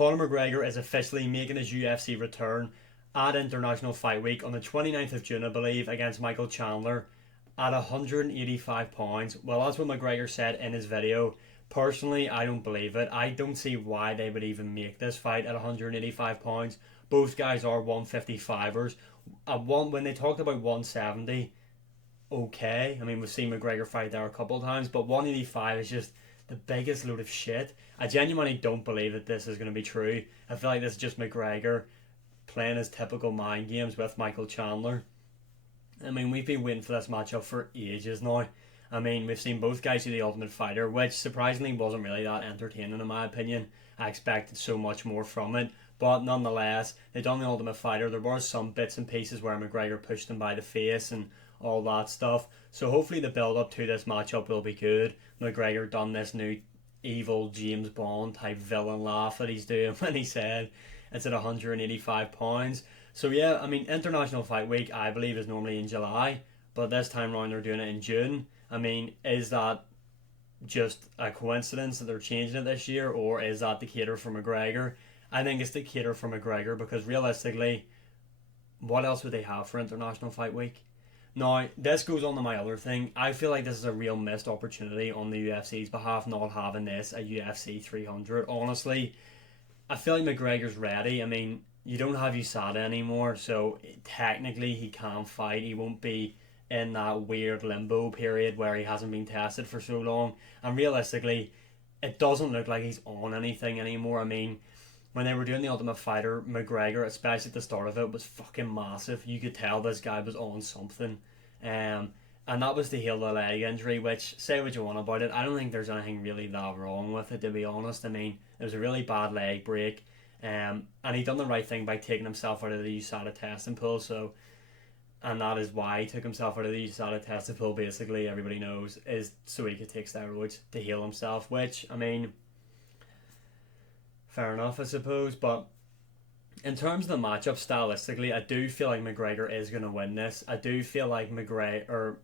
Conor McGregor is officially making his UFC return at International Fight Week on the 29th of June, I believe, against Michael Chandler at 185 pounds. Well, that's what McGregor said in his video. Personally, I don't believe it. I don't see why they would even make this fight at 185 pounds. Both guys are 155ers. When they talked about 170, okay. I mean, we've seen McGregor fight there a couple of times, but 185 is just the biggest load of shit. I genuinely don't believe that this is going to be true. I feel like this is just McGregor playing his typical mind games with Michael Chandler. I mean, we've been waiting for this matchup for ages now. I mean, we've seen both guys do the Ultimate Fighter, which surprisingly wasn't really that entertaining in my opinion. I expected so much more from it. But nonetheless, they done the Ultimate Fighter. There were some bits and pieces where McGregor pushed him by the face and all that stuff. So hopefully the build up to this matchup will be good. McGregor done this new evil James Bond type villain laugh that he's doing when he said it's at 185 pounds. So yeah, I mean, International Fight Week I believe is normally in July, but this time round they're doing it in June. I mean, is that just a coincidence that they're changing it this year, or is that to cater for McGregor? I think it's to cater for McGregor because realistically, what else would they have for International Fight Week? Now, this goes on to my other thing. I feel like this is a real missed opportunity on the UFC's behalf, not having this at UFC 300. Honestly, I feel like McGregor's ready. I mean, you don't have USADA anymore, so technically he can fight. He won't be in that weird limbo period where he hasn't been tested for so long. And realistically, it doesn't look like he's on anything anymore. I mean, when they were doing the Ultimate Fighter, McGregor, especially at the start of it, was fucking massive. You could tell this guy was on something. And that was to heal the leg injury, which, say what you want about it, I don't think there's anything really that wrong with it, to be honest. I mean, it was a really bad leg break. And he done the right thing by taking himself out of the USADA testing pool, so... And that is why he took himself out of the USADA testing pool, basically, everybody knows, is so he could take steroids to heal himself, which, I mean... Fair enough, I suppose, but in terms of the matchup, stylistically, I do feel like McGregor is going to win this. I do feel like McGregor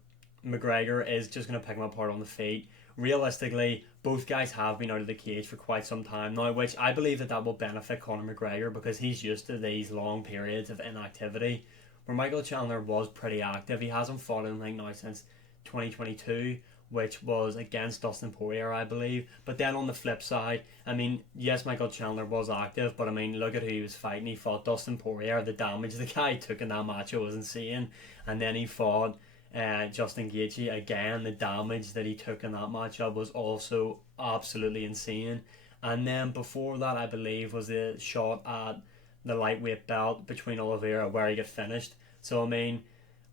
is just going to pick him apart on the feet. Realistically, both guys have been out of the cage for quite some time now, which I believe that will benefit Conor McGregor because he's used to these long periods of inactivity. Where Michael Chandler was pretty active, he hasn't fought anything now since 2022, which was against Dustin Poirier, I believe. But then on the flip side, I mean, yes, Michael Chandler was active, but I mean, look at who he was fighting. He fought Dustin Poirier. The damage the guy took in that match was insane. And then he fought Justin Gaethje again. The damage that he took in that matchup was also absolutely insane. And then before that, I believe, was the shot at the lightweight belt between Oliveira where he got finished. So I mean,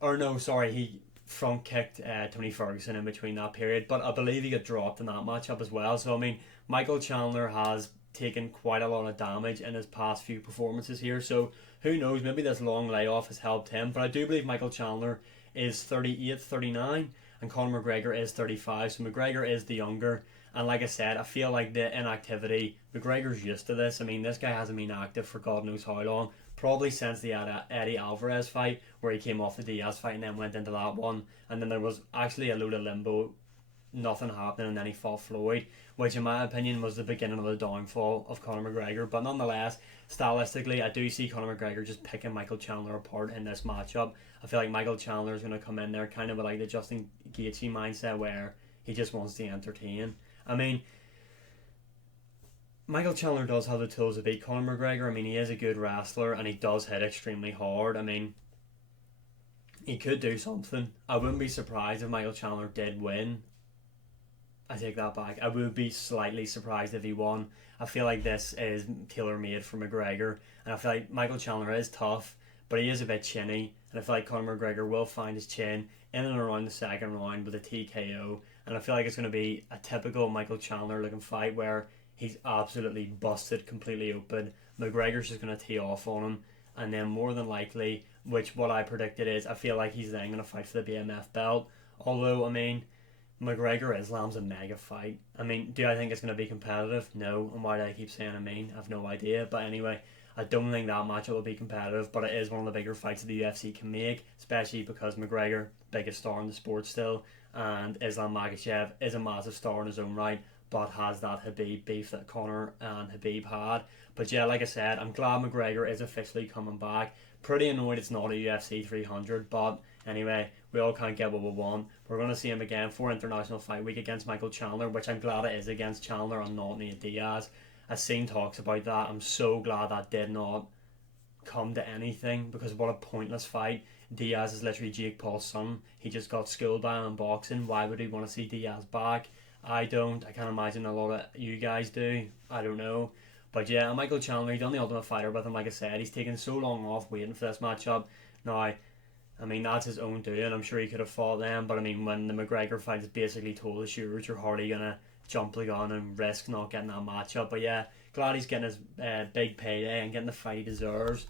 or no, sorry, he front kicked Tony Ferguson in between that period, but I believe he got dropped in that matchup as well. So I mean, Michael Chandler has taken quite a lot of damage in his past few performances here, so who knows, maybe this long layoff has helped him. But I do believe Michael Chandler is 38, 39, and Conor McGregor is 35, so McGregor is the younger. And like I said, I feel like the inactivity, McGregor's used to this. I mean, this guy hasn't been active for God knows how long. Probably since the Eddie Alvarez fight, where he came off the Diaz fight and then went into that one. And then there was actually a load of limbo, nothing happening, and then he fought Floyd, which in my opinion was the beginning of the downfall of Conor McGregor. But nonetheless, stylistically, I do see Conor McGregor just picking Michael Chandler apart in this matchup. I feel like Michael Chandler is going to come in there kind of with like the Justin Gaethje mindset where he just wants to entertain. I mean, Michael Chandler does have the tools to beat Conor McGregor. I mean, he is a good wrestler and he does hit extremely hard. I mean, he could do something. I wouldn't be surprised if Michael Chandler did win. I take that back. I would be slightly surprised if he won. I feel like this is tailor-made for McGregor. And I feel like Michael Chandler is tough, but he is a bit chinny. And I feel like Conor McGregor will find his chin in and around the second round with a TKO. And I feel like it's going to be a typical Michael Chandler looking fight where he's absolutely busted completely open. McGregor's just going to tee off on him. And then more than likely, which what I predicted is, I feel like he's then going to fight for the BMF belt. Although, I mean, McGregor Islam's a mega fight. I mean, do I think it's going to be competitive? No. And why do I keep saying I mean? I have no idea. But anyway, I don't think that matchup will be competitive, but it is one of the bigger fights that the UFC can make, especially because McGregor, biggest star in the sport still, and Islam Makhachev is a massive star in his own right. but has that Habib beef that Conor and Habib had. But yeah, like I said, I'm glad McGregor is officially coming back. Pretty annoyed it's not a UFC 300, but anyway, we all can't get what we want. We're going to see him again for International Fight Week against Michael Chandler, which I'm glad it is against Chandler and not Nate Diaz. I've seen talks about that. I'm so glad that did not come to anything, because what a pointless fight. Diaz is literally Jake Paul's son. He just got schooled by him in boxing. Why would he want to see Diaz back? I don't. I can't imagine a lot of you guys do. I don't know. But yeah, Michael Chandler, he done the Ultimate Fighter with him, like I said. He's taken so long off waiting for this matchup. Now, I mean, that's his own doing. I'm sure he could have fought them, but I mean, when the McGregor fight is basically told as yours, you're hardly going to jump the gun and risk not getting that matchup. But yeah, glad he's getting his big payday and getting the fight he deserves.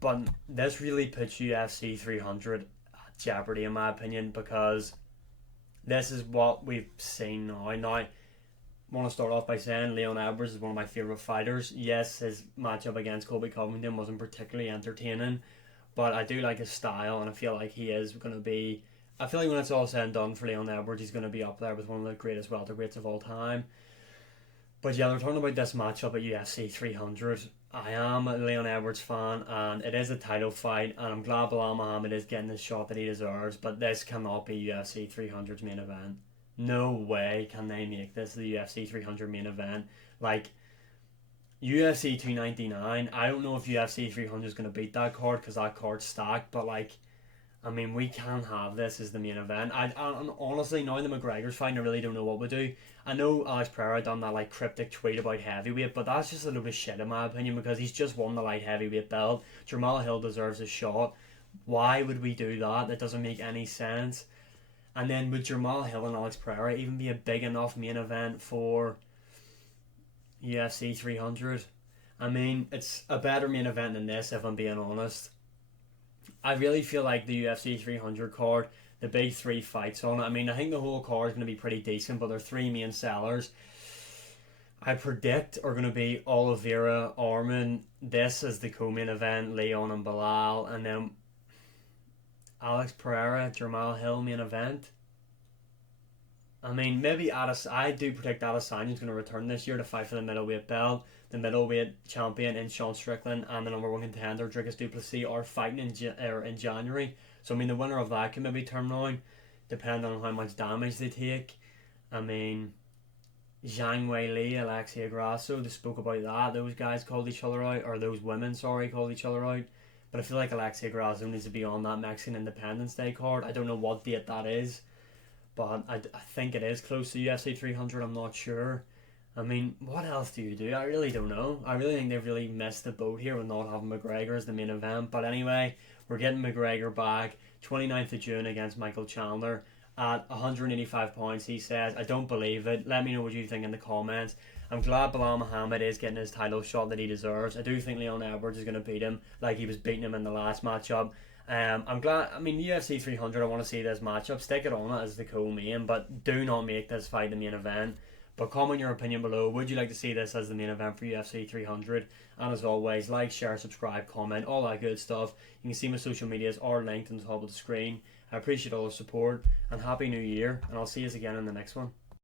But this really puts UFC 300 at jeopardy, in my opinion, because this is what we've seen now. Now, I want to start off by saying Leon Edwards is one of my favourite fighters. Yes, his matchup against Colby Covington wasn't particularly entertaining, but I do like his style, and I feel like he is going to be... I feel like when it's all said and done for Leon Edwards, he's going to be up there with one of the greatest welterweights of all time. But yeah, they're talking about this matchup at UFC 300. I am a Leon Edwards fan, and it is a title fight, and I'm glad Bilal Muhammad is getting the shot that he deserves, but this cannot be UFC 300's main event. No way can they make this the UFC 300 main event. Like, UFC 299, I don't know if UFC 300 is going to beat that card, because that card's stacked, but like, I mean, we can't have this as the main event. I honestly, now the McGregor's fight, I really don't know what we do. I know Alex Pereira done that like cryptic tweet about heavyweight, but that's just a load of shit in my opinion, because he's just won the light heavyweight belt. Jamal Hill deserves a shot. Why would we do that? That doesn't make any sense. And then would Jamal Hill and Alex Pereira even be a big enough main event for UFC 300? I mean, it's a better main event than this, if I'm being honest. I really feel like the UFC 300 card, the big three fights on it, I mean, I think the whole card is going to be pretty decent, but their three main sellers, I predict, are going to be Oliveira, Arman, this is the co-main event, Leon and Bilal, and then Alex Pereira, Jamal Hill main event. I mean, maybe I do predict Adesanya's going to return this year to fight for the middleweight belt. The middleweight champion in Sean Strickland and the number one contender Dricus du Plessis are fighting in January. So I mean, the winner of that can maybe turn around, depending on how much damage they take. I mean, Zhang Weili, Alexia Grasso, they spoke about that. Those guys called each other out, or those women, sorry, called each other out. But I feel like Alexia Grasso needs to be on that Mexican Independence Day card. I don't know what date that is, but I think it is close to UFC 300. I'm not sure. I mean, what else do you do? I really don't know. I really think they've really missed the boat here with not having McGregor as the main event. But anyway, we're getting McGregor back 29th of June against Michael Chandler at 185 points, he says. I don't believe it. Let me know what you think in the comments. I'm glad Bilal Muhammad is getting his title shot that he deserves. I do think Leon Edwards is going to beat him like he was beating him in the last matchup. I'm glad. I mean, UFC 300, I want to see this matchup. Stick it on it as the co-main, but do not make this fight the main event. But comment your opinion below. Would you like to see this as the main event for UFC 300? And as always, like, share, subscribe, comment, all that good stuff. You can see my social medias are linked on the top of the screen. I appreciate all the support, and Happy New Year, and I'll see you again in the next one.